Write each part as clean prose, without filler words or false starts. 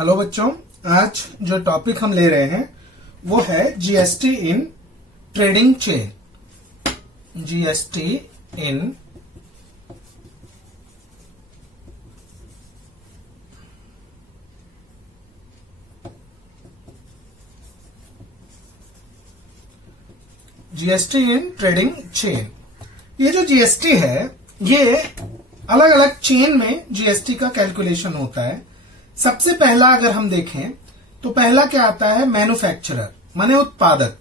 Hello बच्चों, आज जो टॉपिक हम ले रहे हैं वो है GST in trading chain. GST in trading chain. ये जो जीएसटी है ये अलग अलग चेन में जीएसटी का कैलकुलेशन होता है। सबसे पहला अगर हम देखें तो पहला क्या आता है, मैन्युफैक्चरर माने उत्पादक।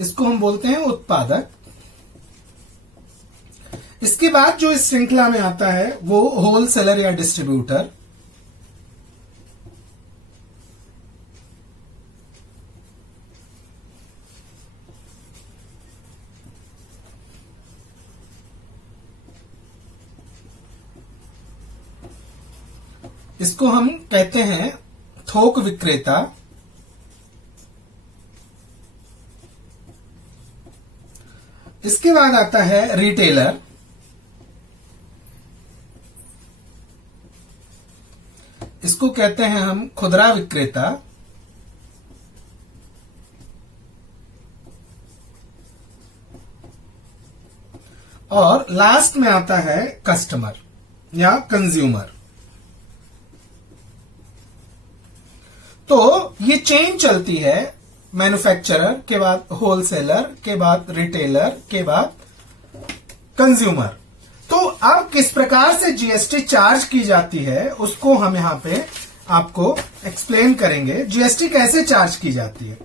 इसको हम बोलते हैं उत्पादक। इसके बाद जो इस श्रृंखला में आता है वो होलसेलर या डिस्ट्रीब्यूटर। इसको हम कहते हैं थोक विक्रेता। इसके बाद आता है रिटेलर। इसको कहते हैं हम खुदरा विक्रेता। और लास्ट में आता है कस्टमर या कंज्यूमर। तो ये चेन चलती है, मैन्युफैक्चरर के बाद होलसेलर के बाद रिटेलर के बाद कंज्यूमर। तो अब किस प्रकार से जीएसटी चार्ज की जाती है उसको हम यहां पे आपको एक्सप्लेन करेंगे। जीएसटी कैसे चार्ज की जाती है,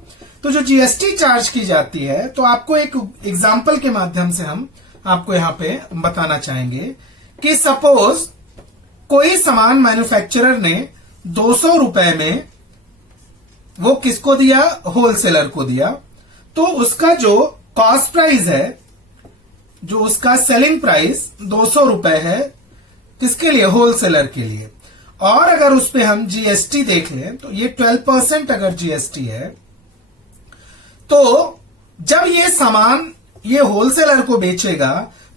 तो जो जीएसटी चार्ज की जाती है तो आपको एक एग्जांपल के माध्यम से हम आपको यहां पे बताना चाहेंगे कि सपोज कोई सामान मैन्युफैक्चरर ने 200 रुपए में वो किसको दिया, होलसेलर को दिया। तो उसका जो कॉस्ट प्राइस है, जो उसका सेलिंग प्राइस 200 रुपए है, किसके लिए, होलसेलर के लिए। और अगर उस पे हम जीएसटी देख लें तो ये 12% अगर जीएसटी है तो जब ये सामान ये होलसेलर को बेचेगा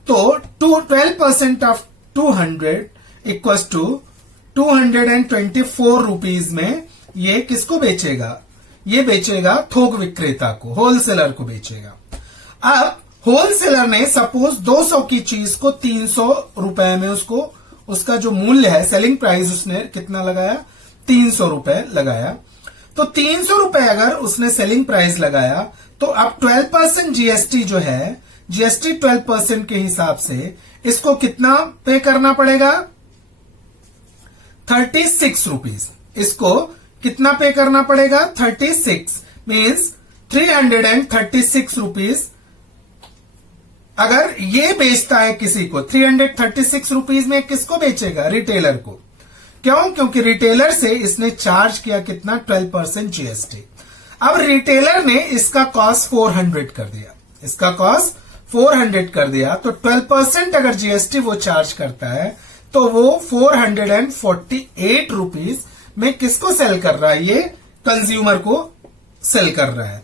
तो 12% ऑफ 200 इक्वल्स टू 224 रुपीज में ये किसको बेचेगा, ये बेचेगा थोक विक्रेता को, होलसेलर को बेचेगा। अब होलसेलर ने सपोज 200 की चीज को 300 रुपए में उसका जो मूल्य है, सेलिंग प्राइस उसने कितना लगाया, 300 रुपए लगाया। तो 300 रुपए अगर उसने सेलिंग प्राइस लगाया तो अब 12% जीएसटी जो है, जीएसटी 12% के हिसाब से इसको कितना पे करना पड़ेगा, 36 रुपीज। इसको कितना पे करना पड़ेगा, 36 मीन्स 336 रुपीज। अगर ये बेचता है किसी को 336 रुपीज में, किसको बेचेगा, रिटेलर को। क्यों, क्योंकि रिटेलर से इसने चार्ज किया कितना, 12% जीएसटी। अब रिटेलर ने इसका कॉस्ट 400 कर दिया, इसका कॉस्ट 400 कर दिया। तो 12% अगर जीएसटी वो चार्ज करता है तो वो 448 रुपीज में किसको सेल कर रहा है, ये कंज्यूमर को सेल कर रहा है।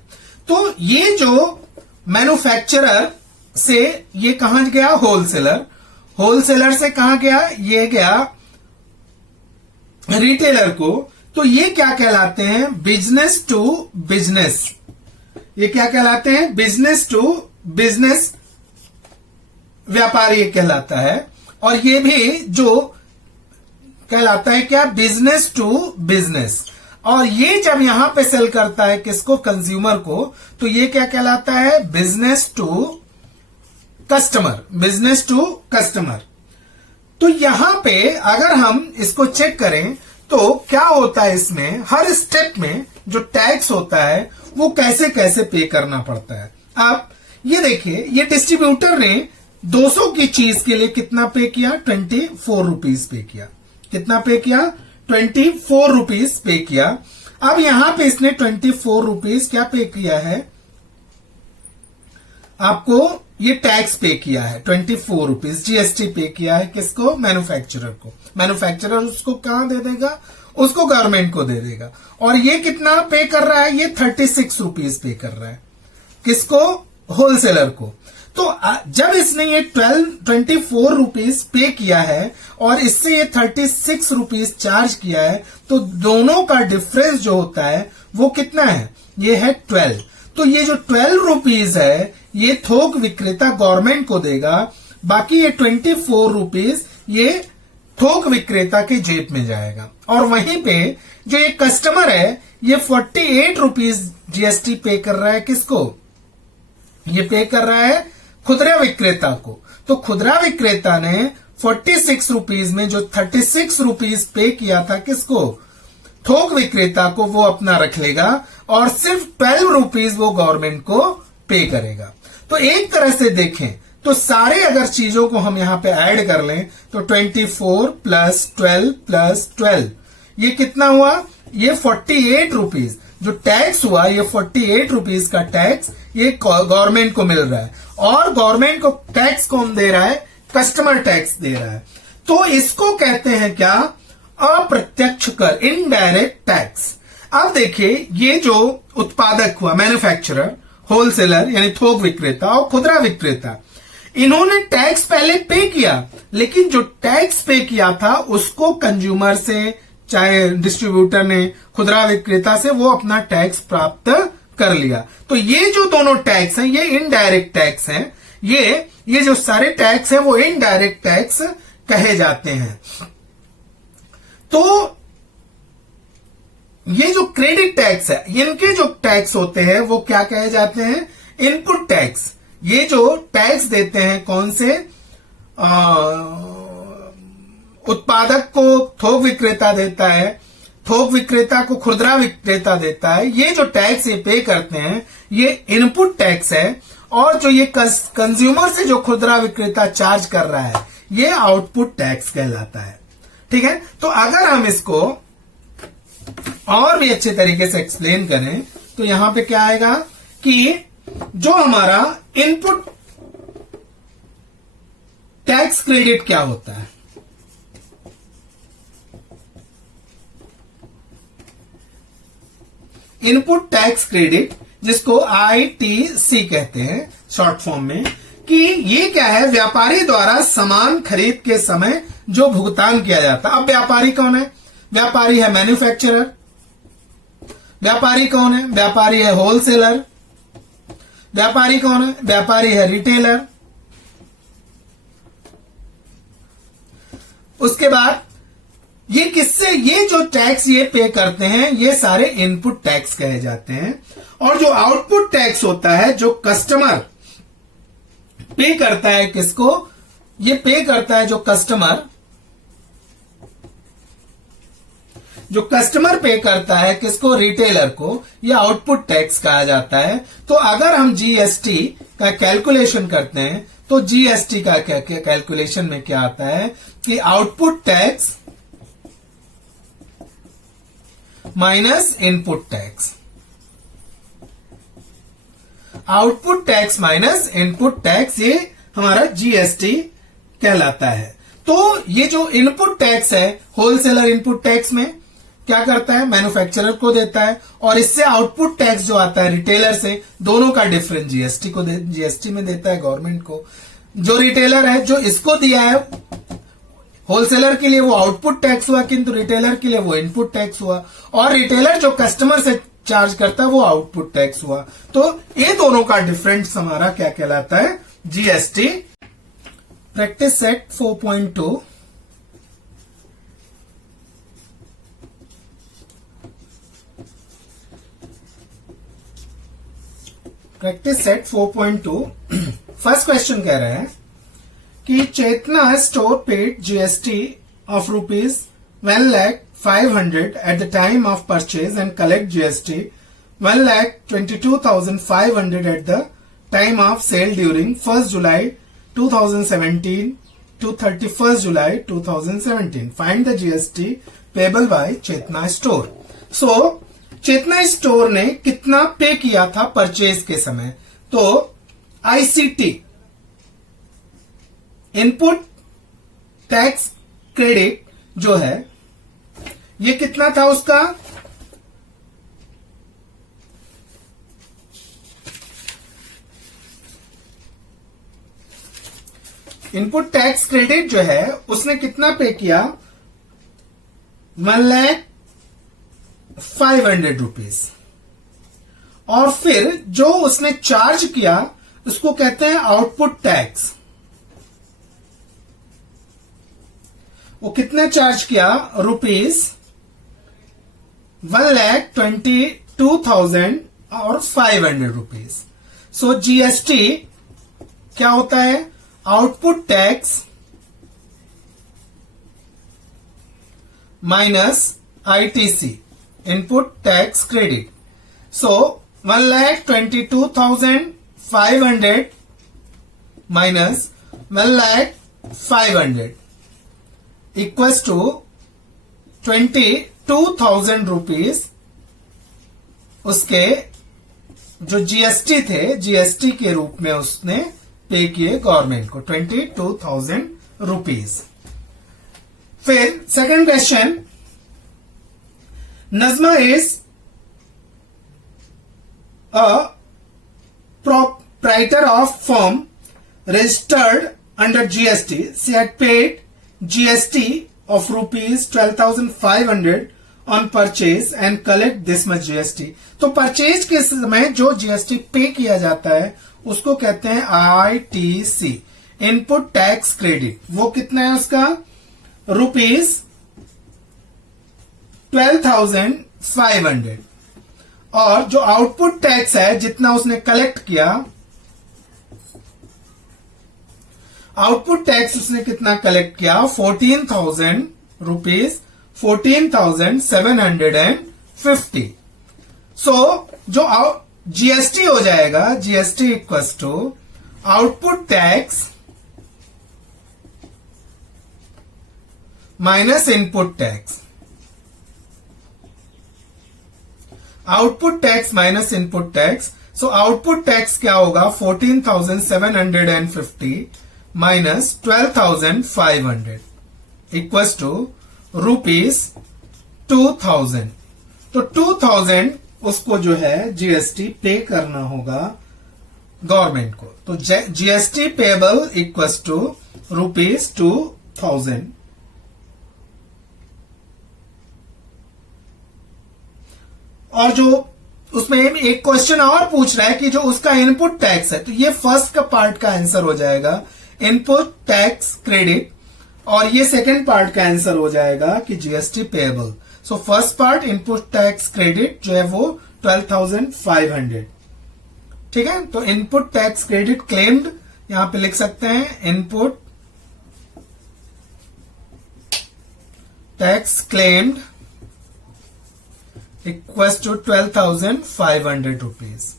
तो ये जो मैन्युफैक्चरर से ये कहां गया, होलसेलर, होलसेलर से कहां गया, ये गया रिटेलर को। तो ये क्या कहलाते हैं, बिजनेस टू बिजनेस। ये क्या कहलाते हैं, बिजनेस टू बिजनेस व्यापार ये कहलाता है। और ये भी जो कहलाता है क्या, बिजनेस टू बिजनेस। और ये जब यहां पे सेल करता है किसको, कंज्यूमर को, तो ये क्या कहलाता है, business to customer, business to customer. तो यहां पे अगर हम इसको चेक करें तो क्या होता है, इसमें हर स्टेप में जो टैक्स होता है वो कैसे कैसे पे करना पड़ता है। अब ये देखिए, ये डिस्ट्रीब्यूटर ने 200 की चीज के लिए कितना पे किया, 24 रुपीज पे किया। कितना पे किया, 24 रुपीज पे किया। अब यहां पे इसने 24 रुपीज क्या पे किया है, आपको ये टैक्स पे किया है, 24 रुपीज जीएसटी पे किया है। किसको, मैन्युफैक्चरर को। मैन्युफैक्चरर उसको कहां दे देगा, उसको गवर्नमेंट को दे देगा। और ये कितना पे कर रहा है, ये 36 रुपीज पे कर रहा है, किसको, होलसेलर को। तो जब इसने ये 24 रुपीज पे किया है और इससे ये 36 रुपीज चार्ज किया है, तो दोनों का डिफरेंस जो होता है वो कितना है, ये है 12। तो ये जो 12 रुपीज है ये थोक विक्रेता गवर्नमेंट को देगा, बाकी ये 24 रुपीज ये थोक विक्रेता के जेब में जाएगा। और वहीं पे जो ये कस्टमर है ये 48 रुपीज जीएसटी पे कर रहा है, किसको, ये पे कर रहा है खुदरा विक्रेता को। तो खुदरा विक्रेता ने 46 रुपीज में जो 36 रुपीज पे किया था किसको, थोक विक्रेता को, वो अपना रख लेगा और सिर्फ 12 रुपीज वो गवर्नमेंट को पे करेगा। तो एक तरह से देखें तो सारे अगर चीजों को हम यहां पे ऐड कर लें तो 24 प्लस 12 प्लस 12 ये कितना हुआ, ये 48 रुपीज जो टैक्स हुआ, ये 48 रुपीज का टैक्स ये गवर्नमेंट को मिल रहा है। और गवर्नमेंट को टैक्स कौन दे रहा है, कस्टमर टैक्स दे रहा है। तो इसको कहते हैं क्या, अप्रत्यक्ष कर, इनडायरेक्ट टैक्स। अब देखिए ये जो उत्पादक हुआ, मैन्युफैक्चरर, होलसेलर यानी थोक विक्रेता और खुदरा विक्रेता, इन्होंने टैक्स पहले पे किया, लेकिन जो टैक्स पे किया था उसको कंज्यूमर से, चाहे डिस्ट्रीब्यूटर ने, खुदरा विक्रेता से, वो अपना टैक्स प्राप्त कर लिया। तो ये जो दोनों टैक्स हैं ये इनडायरेक्ट टैक्स हैं। ये जो सारे टैक्स हैं वो इनडायरेक्ट टैक्स कहे जाते हैं। तो ये जो क्रेडिट टैक्स है, इनके जो टैक्स होते हैं वो क्या कहे जाते हैं, इनपुट टैक्स। ये जो टैक्स देते हैं कौन से, उत्पादक को थोक विक्रेता देता है, थोक विक्रेता को खुदरा विक्रेता देता है। ये जो टैक्स ये पे करते हैं ये इनपुट टैक्स है। और जो ये कंज्यूमर से जो खुदरा विक्रेता चार्ज कर रहा है ये आउटपुट टैक्स कहलाता है। ठीक है, तो अगर हम इसको और भी अच्छे तरीके से एक्सप्लेन करें तो यहां पे क्या आएगा कि जो हमारा इनपुट टैक्स क्रेडिट क्या होता है, इनपुट टैक्स क्रेडिट, जिसको आईटीसी कहते हैं शॉर्ट फॉर्म में, कि ये क्या है, व्यापारी द्वारा सामान खरीद के समय जो भुगतान किया जाता है। अब व्यापारी कौन है, व्यापारी है मैन्युफैक्चरर, व्यापारी कौन है, व्यापारी है होलसेलर, व्यापारी कौन है, व्यापारी है रिटेलर। उसके बाद ये किससे, ये जो टैक्स ये पे करते हैं ये सारे इनपुट टैक्स कहे जाते हैं। और जो आउटपुट टैक्स होता है जो कस्टमर पे करता है, किसको, ये पे करता है जो कस्टमर पे करता है, किसको, रिटेलर को, ये आउटपुट टैक्स कहा जाता है। तो अगर हम जीएसटी का कैलकुलेशन करते हैं तो जीएसटी का कैलकुलेशन में क्या आता है कि output tax minus input tax, output tax minus input tax, ये हमारा जीएसटी कहलाता है। तो ये जो इनपुट टैक्स है होलसेलर इनपुट टैक्स में क्या करता है, मैन्युफैक्चरर को देता है, और इससे आउटपुट टैक्स जो आता है रिटेलर से, दोनों का डिफरेंस जीएसटी में देता है गवर्नमेंट को। जो रिटेलर है जो इसको दिया है होलसेलर के लिए वो आउटपुट टैक्स हुआ, किंतु रिटेलर के लिए वो इनपुट टैक्स हुआ। और रिटेलर जो कस्टमर से चार्ज करता है वो आउटपुट टैक्स हुआ। तो ये दोनों का डिफरेंस हमारा क्या कहलाता है, GST. Practice set 4.2, practice set 4.2 first question कह रहा है कि Chetna store paid GST of ₹1,05,000 at the time of purchase and collect GST $1,22,500 at the time of sale during 1st July 2017 to 31st July 2017. Find the GST payable by Chetna Store. So Chetna store ने कितना पे किया था purchase के समय, तो ICT input tax credit जो है ये कितना था उसका, इनपुट टैक्स क्रेडिट जो है उसने कितना पे किया, 1,05,000 और फिर जो उसने चार्ज किया उसको कहते हैं आउटपुट टैक्स। वो कितना चार्ज किया, ₹1,22,500। सो जीएसटी क्या होता है, output tax minus ITC, input tax credit. So 1,22,500 minus 1,05,000 equals to 22,000 rupees. उसके जो जीएसटी थे, जीएसटी के रूप में उसने पे किए गवर्नमेंट को 22,000 रुपीज। फिर second question, Najma is a proprietor of firm registered under GST. She had paid GST of rupees 12,500 on purchase and collect this much GST. तो परचेज के समय जो जीएसटी पे किया जाता है उसको कहते हैं आईटीसी, इनपुट टैक्स क्रेडिट। वो कितना है उसका, ₹12,500। और जो आउटपुट टैक्स है जितना उसने कलेक्ट किया, आउटपुट टैक्स उसने कितना कलेक्ट किया, 14,000 रुपीज, 14,750। सो जो जीएसटी हो जाएगा, GST equals to output tax minus input tax, output tax minus input tax. So output tax क्या होगा, 14,750 माइनस 12,500 इक्वल्स टू ₹2,000। तो 2,000 उसको जो है जीएसटी पे करना होगा गवर्नमेंट को। तो जीएसटी पेबल इक्वल्स टू ₹2,000। और जो उसमें एक क्वेश्चन और पूछ रहा है कि जो उसका इनपुट टैक्स है, तो ये फर्स्ट का पार्ट का आंसर हो जाएगा इनपुट टैक्स क्रेडिट, और ये सेकंड पार्ट का आंसर हो जाएगा कि GST payable. So first part input tax credit जो है वो 12,500, ठीक है। तो इनपुट टैक्स क्रेडिट क्लेम्ड यहां पे लिख सकते हैं, input tax claimed equals to 12,500 rupees.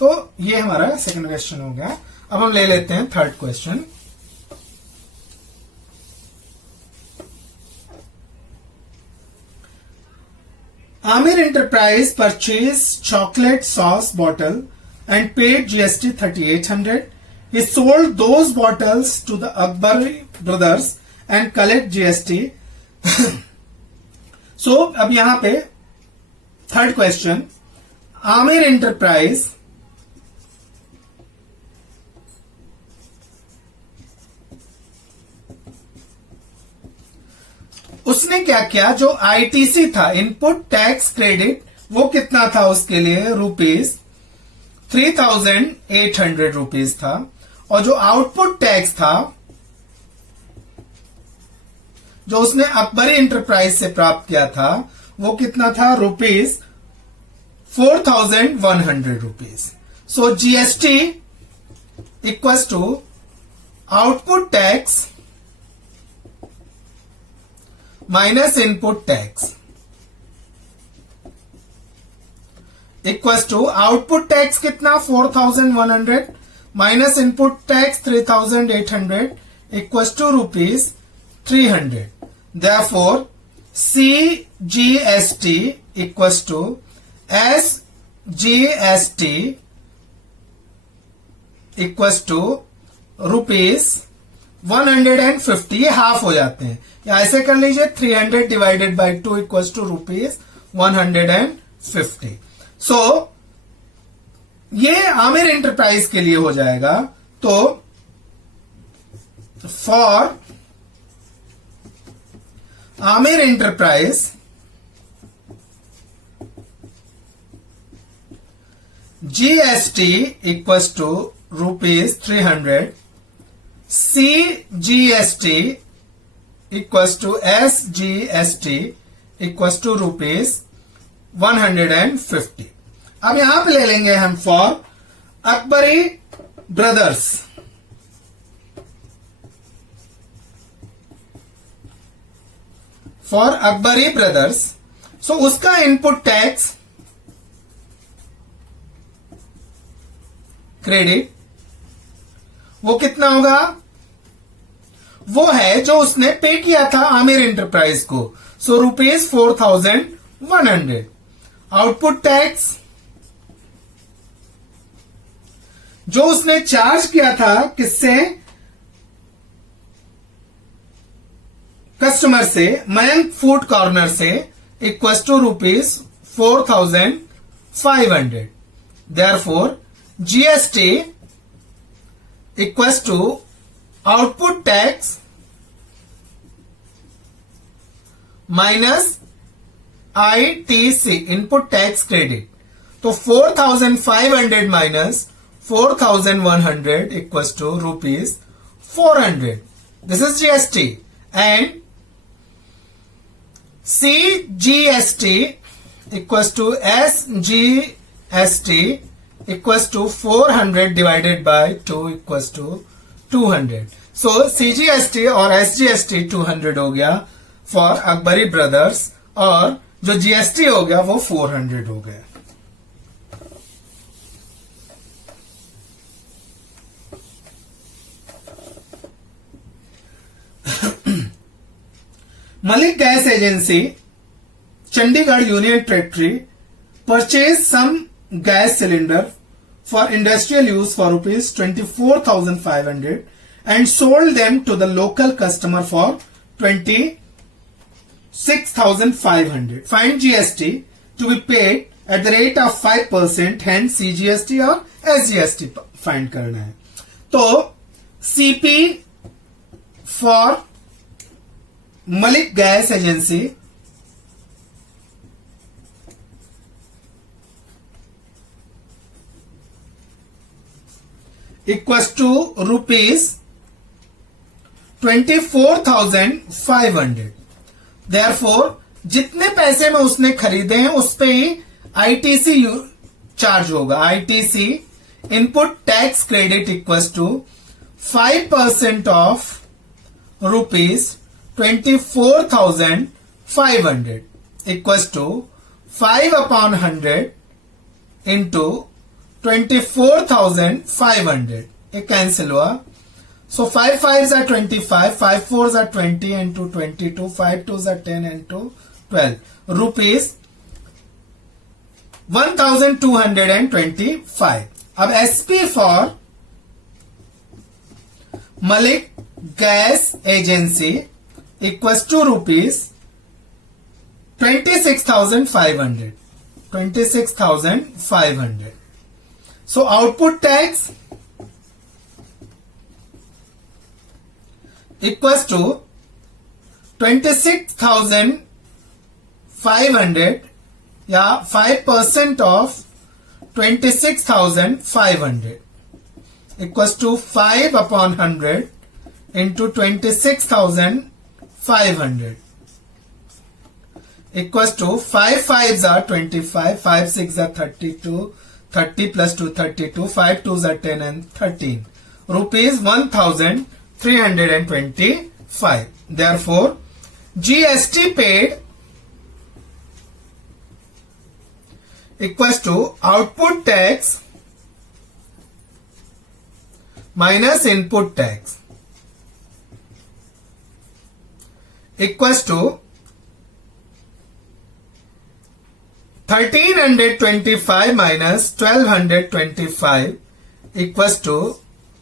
तो ये हमारा सेकंड क्वेश्चन हो गया। अब हम ले लेते हैं third question. Amir Enterprise purchased chocolate sauce bottle and paid GST 3,800. He sold those bottles to the Akbari brothers and collect GST. So अब यहां पे थर्ड क्वेश्चन, आमिर एंटरप्राइज उसने क्या किया, जो आईटीसी था इनपुट टैक्स क्रेडिट, वो कितना था उसके लिए, ₹3,800 था। और जो आउटपुट टैक्स था जो उसने अकबरी एंटरप्राइज से प्राप्त किया था, वो कितना था, ₹4,100। So GST equals to output tax minus input tax equals to output tax कितना, 4,100 minus input tax 3,800 equals to ₹300। Therefore, CGST equals to SGST equals to ₹150। ये हाफ हो जाते हैं, या ऐसे कर लीजिए 300 डिवाइडेड बाई 2 इक्वल्स टू ₹150। सो ये आमिर एंटरप्राइज के लिए हो जाएगा। तो for Amir Enterprise, GST equals to rupees 300, CGST equals to SGST equals to rupees 150. अब यहां पे ले लेंगे हम for Akbari brothers, for Akbari brothers. So उसका इनपुट टैक्स क्रेडिट वो कितना होगा, वो है जो उसने पे किया था आमिर एंटरप्राइज को, सो रुपीज 4100। आउटपुट टैक्स जो उसने चार्ज किया था किससे, कस्टमर से, मयंक फूड कॉर्नर से, equals to rupees 4500। Therefore GST equals to output tax minus ITC, input tax credit. तो 4500 minus 4100 equals to rupees 400. This is GST. And CGST equals to SGST equals to 400 divided by 2 equals to 200. So CGST और SGST 200 हो गया for Akbari brothers, और जो GST हो गया वो 400 हो गया। Malik Gas Agency, Chandigarh Union Territory, purchased some gas cylinder for industrial use for rupees 24,500 and sold them to the local customer for 26,500. Find GST to be paid at the rate of 5%, hence CGST और SGST find करना है। तो CP for Malik Gas Agency equals to rupees 24,500। Therefore जितने पैसे में उसने खरीदे हैं उस पे ही आईटीसी चार्ज होगा। ITC input tax credit equals to 5% of rupees 24,500 equals to 5 upon 100 into 24,500। ये कैंसिल हुआ, सो 5 5s are 25, 5 4s are 20 into 22, 5 2s are 10 into 12, rupees 1,225। अब SP for Malik gas agency equals to rupees 26,500, 26,500। So output tax equals to 26,500 या 5% of 26,500 equals to 5 upon 100 into 26,500 equals to 5 5s are 25, 5 6 are 32, 30 plus 2 32, 5 2s are 10 and 13, rupees 1,325। Therefore GST paid equals to output tax minus input tax equals to 1,325 minus 1,225 equals to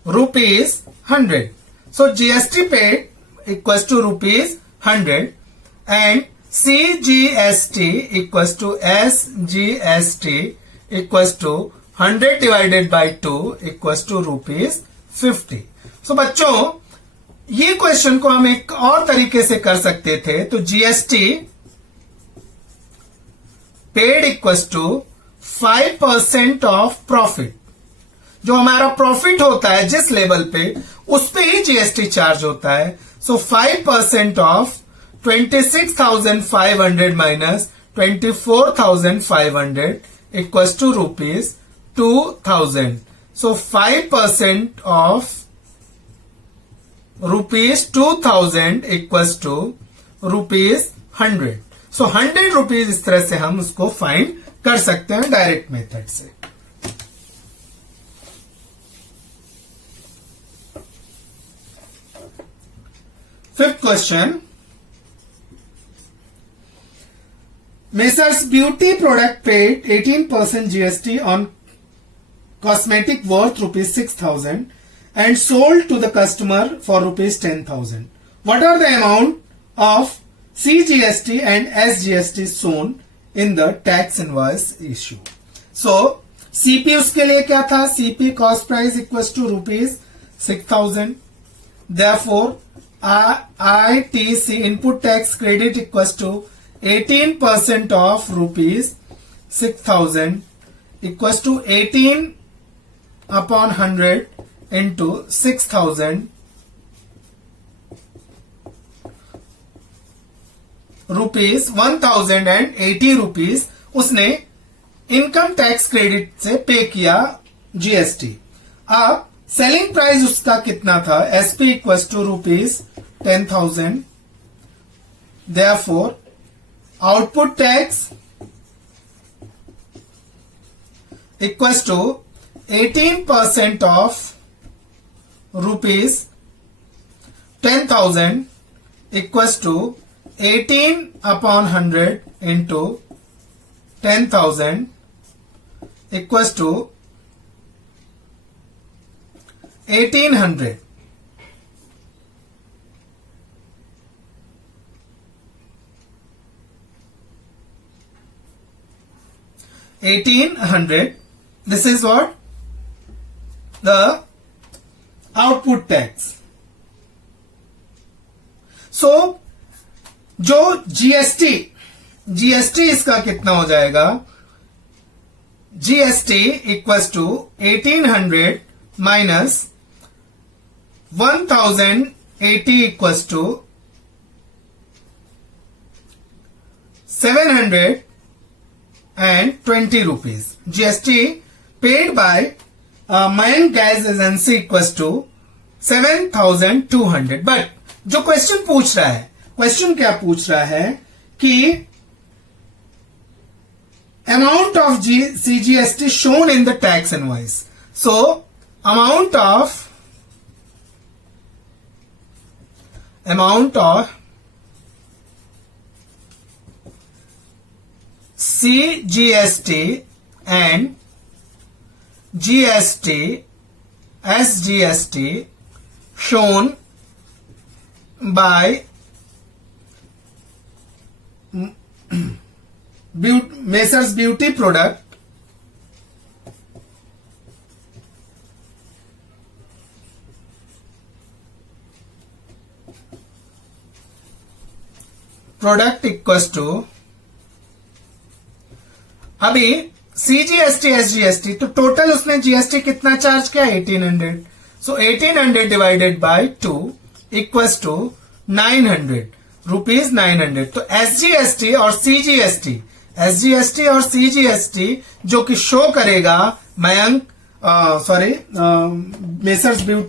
rupees 100. So GST paid equals to rupees 100 and CGST equals to SGST equals to 100 divided by 2 equals to rupees 50। So बच्चों ये question को हम एक और तरीके से कर सकते थे, तो GST paid equals to 5% of profit. जो हमारा प्रॉफिट होता है जिस लेवल पे, उस पे ही जीएसटी चार्ज होता है। So 5% of 26,500 minus 24,500 equals to ₹2,000। So 5% of ₹2,000 equals to ₹100। So 100 rupees इस तरह से हम उसको फाइंड कर सकते हैं डायरेक्ट मेथड से। Fifth question, Messrs beauty product paid 18% GST on cosmetic worth ₹6,000 and sold to the customer for ₹10,000. What are the amount of CGST and SGST shown in the tax invoice issue? So CP उसके लिए क्या था? CP cost price equals to ₹6,000. Therefore ITC input tax credit equals to 18% of ₹6,000 equals to 18 upon 100 into 6,000 rupees 1,080 rupees उसने income tax credit से पे किया GST. अब selling price उसका कितना था? SP equals to ₹10,000। Therefore output tax equals to 18% of ₹10,000 equals to 18 upon 100 into 10,000 equals to 1,800. This is what? The output tax. So जो GST इसका कितना हो जाएगा? GST equals to 1,800 minus 1,080 equals to 720 rupees. GST paid by Mayank Gas Agency equals to 7,200। But जो question पूछ रहा है, question क्या पूछ रहा है कि amount of CGST shown in the tax invoice. So amount of CGST and GST, SGST shown by Messrs Beauty Product equals to, अभी CGST SGST तो टोटल उसने जीएसटी कितना चार्ज किया? 1,800। So 1,800 divided by 2 equals to 900 rupees 900। तो SGST और CGST जो कि show करेगा मयंक मेसर्स ब्यूटी